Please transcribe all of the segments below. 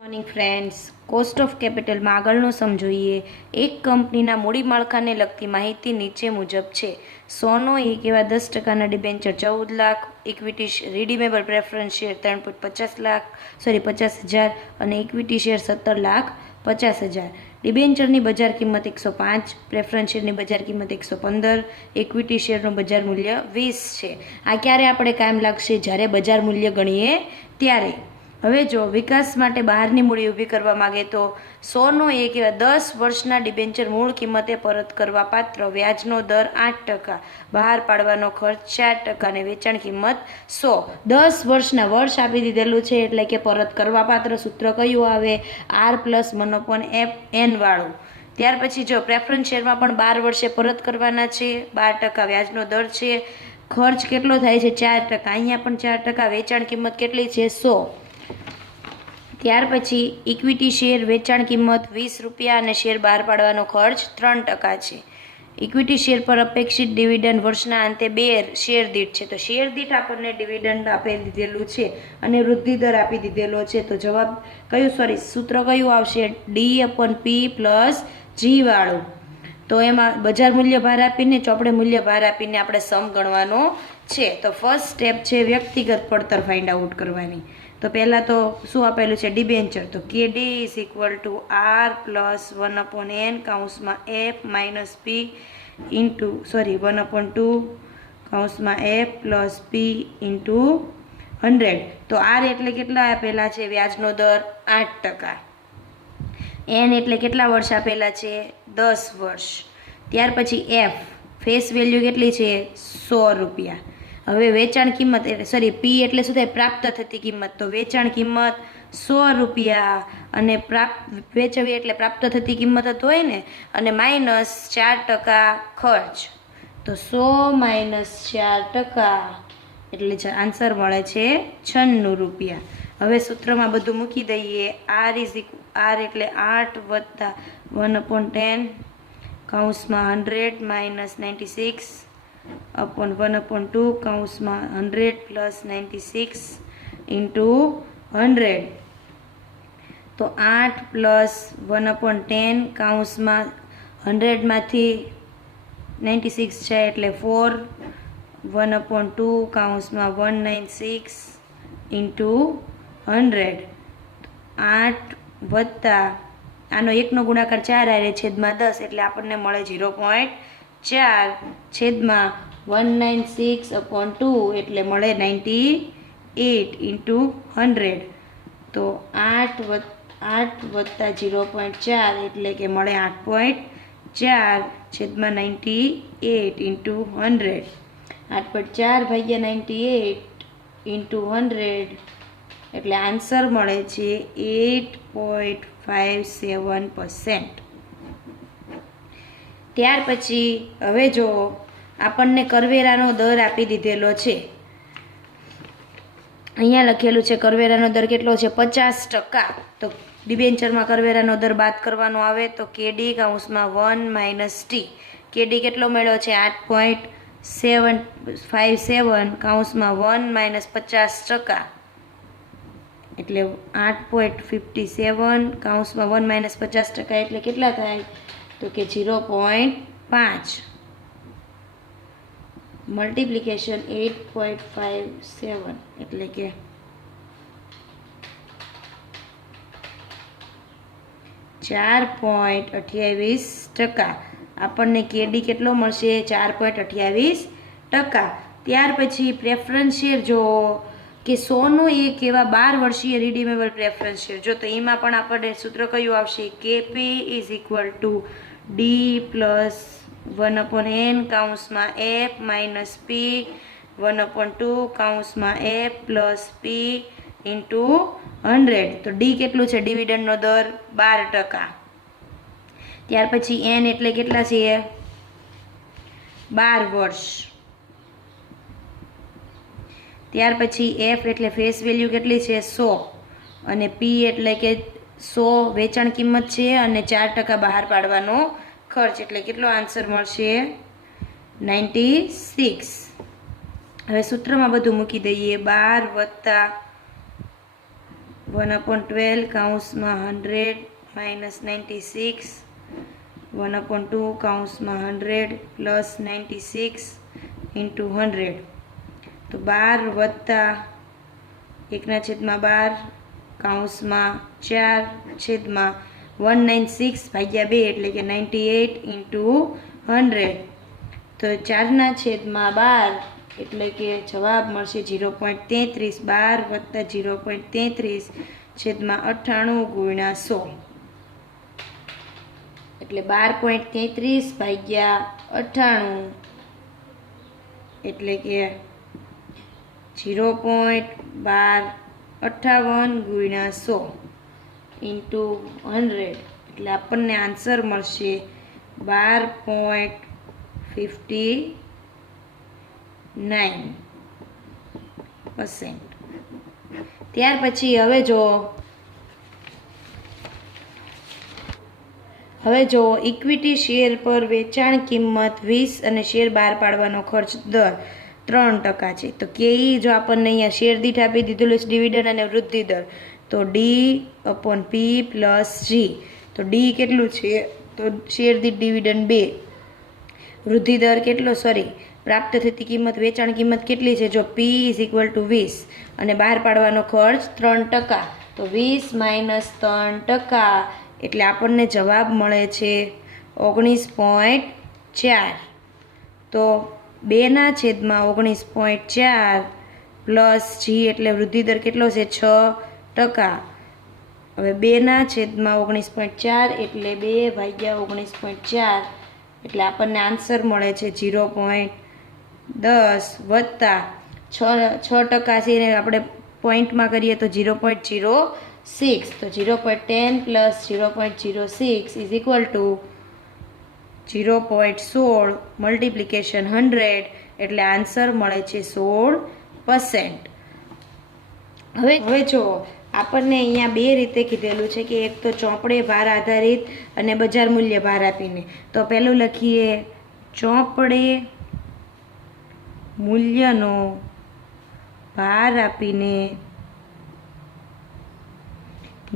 Morning friends, cost of કેપિટલમાં આગળનો સમ જોઈએ. એક કંપનીના મૂડી માળખાને લગતી માહિતી નીચે મુજબ છે. સોનો એક એવા 10%ના debenture 14 lakh, equity redeemable preference share 3.50 અને ઇક્વિટી શેર 17,50,000. ડિબેન્ચરની બજાર કિંમત 105, પ્રેફરન્સ શેરની બજાર કિંમત 115, ઇક્વિટી શેરનું બજાર મૂલ્ય 20 છે. આ ક્યારે આપણે કામ લાગશે? જ્યારે બજાર મૂલ્ય ગણીએ ત્યારે. હવે જો વિકાસ માટે બહારની મૂડી ઊભી કરવા માગે તો સોનો એક એવા 10 વર્ષના ડિબેન્ચર મૂળ કિંમતે પરત કરવા પાત્ર, વ્યાજનો દર 8%, બહાર પાડવાનો ખર્ચ 4% અને વેચાણ કિંમત 100. 10 વર્ષના વર્ષ આપી દીધેલું છે એટલે કે પરત કરવા પાત્ર સૂત્ર કયું આવે? R+1/F(n) વાળું. ત્યાર પછી જો પ્રેફરન્સ શેરમાં પણ 12 વર્ષે પરત કરવાના છે, 12% વ્યાજનો દર છે, ખર્ચ કેટલો થાય છે? 4%, અહીંયા પણ 4%, વેચાણ કિંમત કેટલી છે? 100. ત્યાર પછી ઇક્વિટી શેર વેચાણ કિંમત 20 રૂપિયા અને શેર બહાર પાડવાનો ખર્ચ 3% છે. ઇક્વિટી શેર પર અપેક્ષિત ડિવિડન્ડ વર્ષના અંતે 2 શેર દીઠ છે. તો શેર દીઠ આપણને ડિવિડન્ડ આપી દીધેલું છે અને વૃદ્ધિ દર આપી દીધેલો છે. તો જવાબ સૂત્ર કયું આવશે? D/P + G વાળું. તો એમાં બજાર મૂલ્ય ભાર આપીને ચોપડે મૂલ્ય ભાર આપીને આપણે સમ ગણવાનો છે. તો ફર્સ્ટ સ્ટેપ છે વ્યક્તિગત પડતર ફાઇન્ડ આઉટ કરવાની. તો પહેલાં તો શું આપેલું છે? ડિબેન્ચર. તો KD R+1/N (F - P 1/2 + P × 100. તો R એટલે કેટલા આપેલા છે? વ્યાજનો દર 8%. N એટલે કેટલા વર્ષ આપેલા છે? 10 વર્ષ. ત્યાર પછી F ફેસ વેલ્યુ કેટલી છે? 100 રૂપિયા. હવે વેચાણ કિંમત P એટલે શું થાય? પ્રાપ્ત થતી કિંમત. તો વેચાણ કિંમત 100 રૂપિયા અને વેચવી એટલે પ્રાપ્ત થતી કિંમત જ હોય ને, અને -4% ખર્ચ. તો 100 - 4% એટલે આન્સર મળે છે 96 રૂપિયા. હવે સૂત્રમાં બધું મૂકી દઈએ. R એટલે 8+1/10 (100 - 96/1/2 (100 + 96 × 100). તો 8+1/10 100 માંથી 96 છે એટલે 4 1/2 (196 × 100). 8 વત્તા આનો 1નો ગુણાકાર 4 આવે (10) એટલે આપણને મળે 0.4 છેદમાં 196/2 એટલે મળે 98 × 100. તો 8 વત્તા 0.4 એટલે કે મળે 8.4 છેદમાં 98 × 100. 8.4 / 98 × 100 એટલે આન્સર મળે છે 8.57%. ત્યાર પછી હવે જો આપણને કરવેરાનો દર આપી દીધેલો છે. અહીંયા લખેલું છે કરવેરાનો દર કેટલો છે? 50%. તો ડિબેન્ચરમાં કરવેરાનો દર બાદ કરવાનો આવે તો KD (1 - T). KD કેટલો મળ્યો છે? 8.57 (1 - 50%) એટલે 8.57 (1 - 50%) એટલે કેટલા થાય? તો કે 0.5. મલ્ટિપ્લિકેશન 8.57 એટલે કે 4.28%. આપણને KD કેટલો મળશે? 4.28%. ત્યાર પછી પ્રેફરન્સ શેર જો કે સોનો એક એવા 12 વર્ષીય રિડીમેબલ પ્રેફરન્સ શેર. જો તો એમાં પણ આપણને સૂત્ર કયું આવશે? KP = D + 1/N (F - P 1/2 (F + P × 100). તો D કેટલું છે? ડિવિડન્ડનો દર 12%. ત્યાર પછી N એટલે કેટલા છે? 12 વર્ષ. ત્યાર પછી F એટલે ફેસ વેલ્યુ કેટલી છે? 100 અને P એટલે કે 100 વેચાણ કિંમત છે અને 4% બહાર પાડવાનો ખર્ચ એટલે કેટલો આન્સર મળશે? 96. હવે સૂત્રમાં બધું મૂકી દઈએ. 12 + 1/12 કૌંસમાં 100 માઇનસ 96, 1/2 કૌંસમાં 100 પ્લસ 96 ઇન્ટુ 100, તો 12 વત્તા 1/12 કૌંસમાં 4/196 ભાગ્યા 2 એટલે કે 98 ઇન્ટુ 100, તો 4/12 એટલે કે જવાબ મળશે 0.33, 12 વત્તા 0.33 છેદમાં 98 ગુણ્યા 100, એટલે 12.33 ભાગ્યા 98 એટલે કે 0.1258 ગુણ્યા 100 ઇન્ટુ 100, એટલે આપણને આન્સર મળશે 12.59%. ત્યાર પછી હવે જો ઇક્વિટી શેર પર વેચાણ કિંમત 20 અને શેર બહાર પાડવાનો ખર્ચ દર 3% છે. તો કેઈ જો આપણને અહીંયા શેર દીઠ આપી દીધેલું છે ડિવિડન્ડ અને વૃદ્ધિ દર, તો D/P પ્લસ G. તો ડી કેટલું છે? તો શેર દીઠ ડિવિડન્ડ 2, વૃદ્ધિ દર કેટલો પ્રાપ્ત થતી કિંમત વેચાણ કિંમત કેટલી છે? જો P = 20 અને બહાર પાડવાનો ખર્ચ 3%, તો 20 માઇનસ 3%, એટલે આપણને જવાબ મળે છે 19.4. તો 2/19.4 પ્લસ જી એટલે વૃદ્ધિ દર કેટલો છે? 6%. હવે 2/19.4 એટલે 2/19.4, એટલે આપણને આન્સર મળે છે 0.10 વત્તા 6% છે એને આપણે પોઈન્ટમાં કરીએ તો 0.06, તો 0.10 plus 0.06 is equal to 0.16 multiplication 100, એટલે આન્સર મળે છે 16%. હવે જો આપણને અહીંયા બે રીતે કીધેલું છે કે એક તો ચોપડે ભાર આધારિત અને બજાર મૂલ્ય ભાર આપીને. તો પહેલું લખીએ ચોપડે મૂલ્યનો ભાર આપીને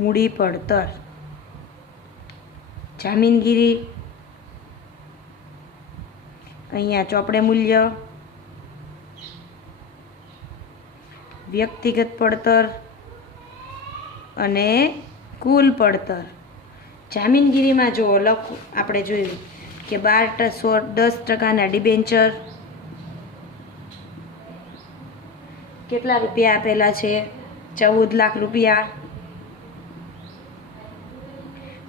મૂડી પડતર, જામીનગીરી અહીંયા ચોપડે મૂલ્ય, વ્યક્તિગત પડતર અને કુલ પડતર. જામીનગીરીમાં જો આપણે જોયું કે 10% ડિબેન્ચર કેટલા રૂપિયા આપેલા છે? 14 લાખ રૂપિયા.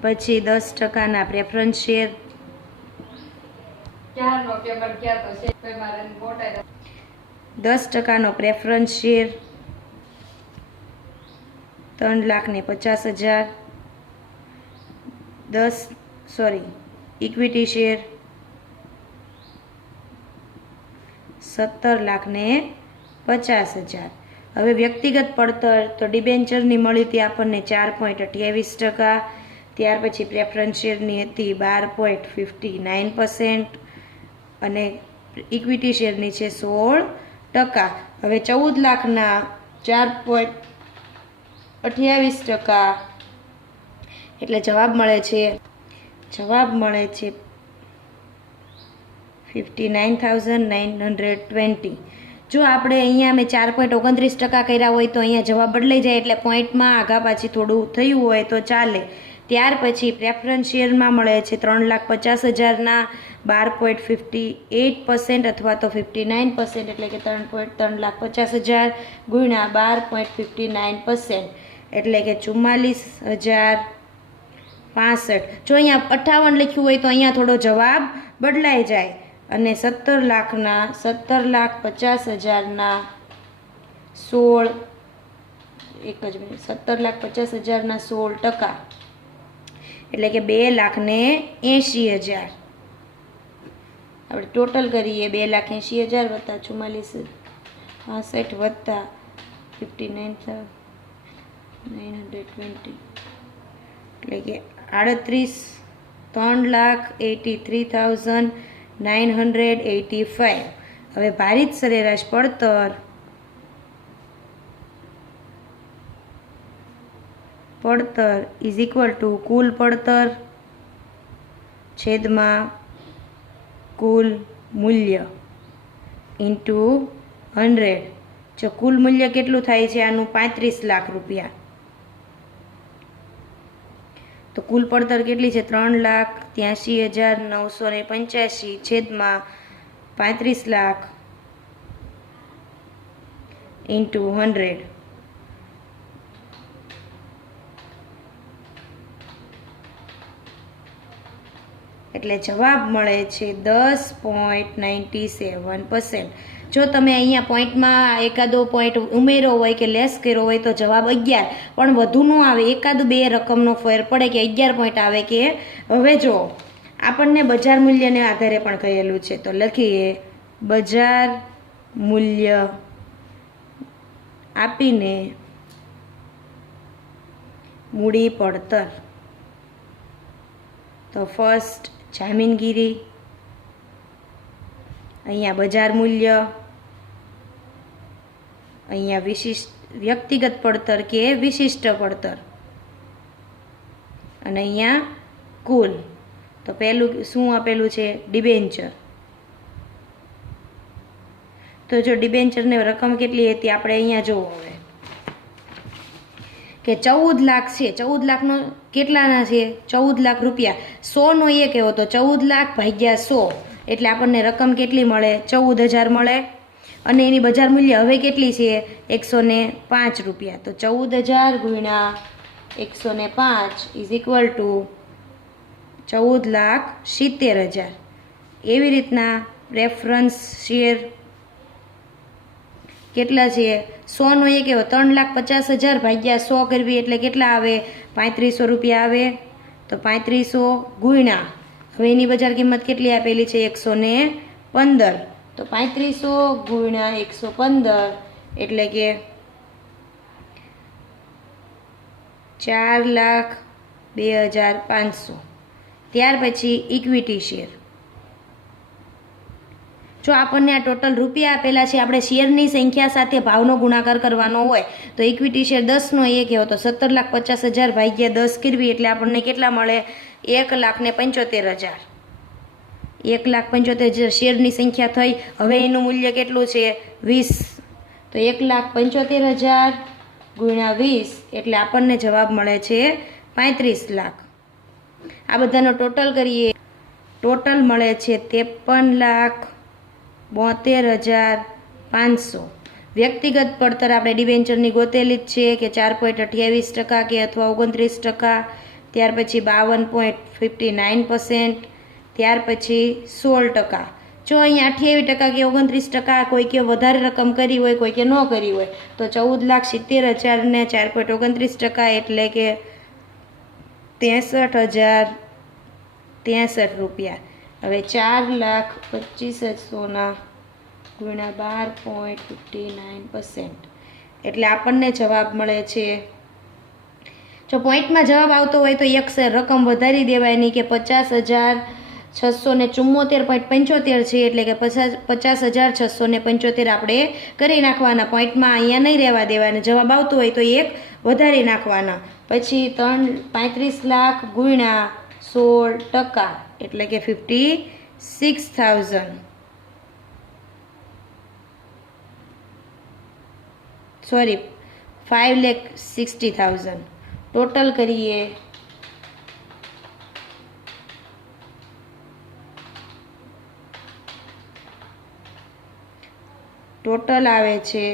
પછી 10% preference share, 10% preference share 3,50,000, equity share 17,50,000. હવે વ્યક્તિગત પડતર તો ડિબેન્ચરની મળી હતી આપણને 4.28%, ત્યાર પછી પ્રેફરન્સ શેરની હતી 12.59% અને ઇક્વિટી શેરની છે 16%. હવે 14 લાખના 4.28% એટલે જવાબ મળે છે 59,920. જો આપણે અહીંયા મેં 4.29% કર્યા હોય તો અહીંયા જવાબ બદલાઈ જાય, એટલે પોઈન્ટમાં આગા પાછી થોડું થયું હોય તો ચાલે. ત્યાર પછી પ્રેફરન્સ શેરમાં મળે છે 3,50,000ના 12.58% અથવા તો 59%, એટલે કે 3,50,000 ગુણ્યા 12.59%, એટલે કે 44,065. જો અહીંયા 58 લખ્યું હોય તો અહીંયા થોડો જવાબ બદલાઈ જાય અને 17,50,000ના 16%, એટલે કે 2,80,000. આપણે ટોટલ કરીએ 2,80,000 વત્તા 44,065 વત્તા 59,920, એટલે કે 3,83,985. હવે ભારિત સરેરાશ પડતર પડતર ઇઝ ઇક્વલ ટુ કુલ પડતર છેદમાં કુલ મૂલ્ય ઇન્ટુ 100. જો કુલ મૂલ્ય કેટલું થાય છે આનું 35 લાખ રૂપિયા, તો કુલ પડતર કેટલી છે 3,83,985 છેદમાં 35 લાખ ઇન્ટુ 100. એટલે જવાબ મળે છે 10.97%. જો તમે અહીંયા પોઈન્ટમાં એકાદો પોઈન્ટ ઉમેરો હોય કે લેસ કર્યો હોય તો જવાબ 11, પણ વધુ ન આવે, એકાદ બે રકમનો ફેર પડે કે 11 પોઈન્ટ આવે કે. હવે જો આપણને બજાર મૂલ્યને આધારે પણ કહેલું છે, તો લખીએ બજાર મૂલ્ય આપીને મૂડી પડતર. તો ફર્સ્ટ જામીનગીરી, અહીંયા બજાર મૂલ્ય, અહીંયા વિશિષ્ટ વ્યક્તિગત પડતર કે વિશિષ્ટ પડતર, અને અહીંયા કુલ. તો પહેલું શું આપેલું છે ડિબેન્ચર. તો જો ડિબેન્ચરને રકમ કેટલી હતી આપણે અહીંયા જોવો હવે કે 14 લાખ છે. 14 લાખનો કેટલાના છે 14 લાખ રૂપિયા. 100નો એક એવો તો 14 લાખ ભાગ્યા 100 એટલે આપણને રકમ કેટલી મળે 14,000 મળે. અને એની બજાર મૂલ્ય હવે કેટલી છે 105 રૂપિયા. તો 14,000 ગુણ્યા 105 ઇઝ ઇક્વલ ટુ 14,70,000. એવી રીતના પ્રેફરન્સ શેર કેટલા છે 100નો એક એવો 3,50,000 ભાગ્યા 100 કરવી એટલે કેટલા આવે 3500 રૂપિયા આવે. તો 3500 ગુણ્યા હવે એની બજાર કિંમત કેટલી આપેલી છે 115. તો 3500 ગુણ્યા 115 એટલે કે 4,02,500. ત્યાર પછી ઇક્વિટી શેર. જો આપણને આ ટોટલ રૂપિયા આપેલા છે, આપણે શેરની સંખ્યા સાથે ભાવનો ગુણાકાર કરવાનો હોય તો ઇક્વિટી શેર 10નો એક એવો તો 17,50,000 ભાગ્યા 10 કરવી એટલે આપણને કેટલા મળે 1,75,000. 1,75,000 શેરની સંખ્યા થઈ. હવે એનું મૂલ્ય કેટલું છે 20. તો 1,75,000 ગુણ્યા 20 એટલે આપણને જવાબ મળે છે 35 લાખ. આ બધાનો ટોટલ કરીએ, ટોટલ મળે છે 53,72,500. વ્યક્તિગત પડતર આપણે ડિબેન્ચરની ગોતેલી જ છે કે 4.28% કે અથવા 29%. ત્યાર પછી 52.59%. ત્યાર પછી 16%. જો અહીંયા 28% કે 29% કોઈ કે વધારે રકમ કરી હોય, કોઈ કે ન કરી હોય, તો 14,70,000 ને 4.29% એટલે કે 63,063 રૂપિયા. હવે 4,25,100 ગુણ્યા 12.59% એટલે આપણને જવાબ મળે છે. જો પોઈન્ટમાં જવાબ આવતો હોય તો એક રકમ વધારી દેવાયની કે 50,674.75 છે એટલે કે 50,675 આપણે કરી નાખવાના. પોઈન્ટમાં અહીંયા નહીં રહેવા દેવાના. જવાબ આવતો હોય તો એક વધારી નાખવાના. પછી 35 લાખ ગુણ્યા 16% એટલે કે 56,000. સોરી 5,60,000. ટોટલ કરીએ ટોટલ આવે છે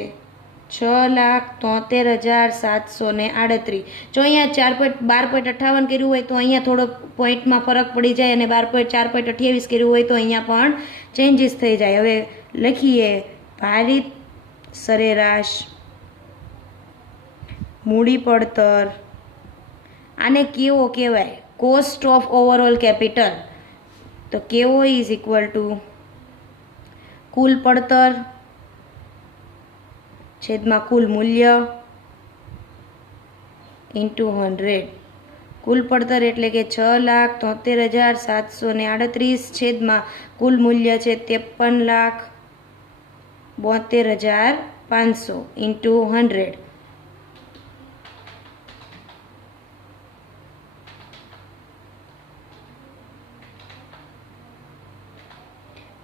6,73,738. જો અહીંયા 12.58 કર્યું હોય તો અહીંયા થોડો પોઈન્ટમાં ફરક પડી જાય અને 4.28 કર્યું હોય તો અહીંયા પણ ચેન્જીસ થઈ જાય. હવે લખીએ ભારિત સરેરાશ મૂડી પડતર. આને કેવો કહેવાય કોસ્ટ ઓફ ઓવરઓલ કેપિટલ. તો કેવો ઇઝ ઇક્વલ ટુ કુલ પડતર છેદમાં કુલ મૂલ્ય ઇન્ટુ 100. કુલ પડતર એટલે કે 6,73,738 છેદમાં કુલ મૂલ્ય છે 53,72,500 ઇન્ટુ 100.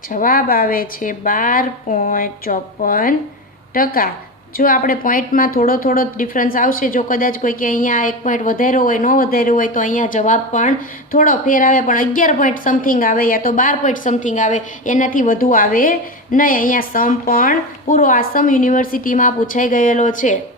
જવાબ આવે છે 12.54%. જો આપણે પોઈન્ટમાં થોડો થોડો ડિફરન્સ આવશે, જો કદાચ કોઈ કે અહીંયા 1 પોઈન્ટ વધાર્યો હોય, ન વધાર્યો હોય, તો અહીંયા જવાબ પણ થોડો ફેર આવે, પણ 11 પોઈન્ટ સમથિંગ આવે યા તો 12 પોઈન્ટ સમથિંગ આવે, એનાથી વધુ આવે નહીં. અહીંયા સમ પણ પૂરો આ સમ યુનિવર્સિટીમાં પૂછાઈ ગયેલો છે.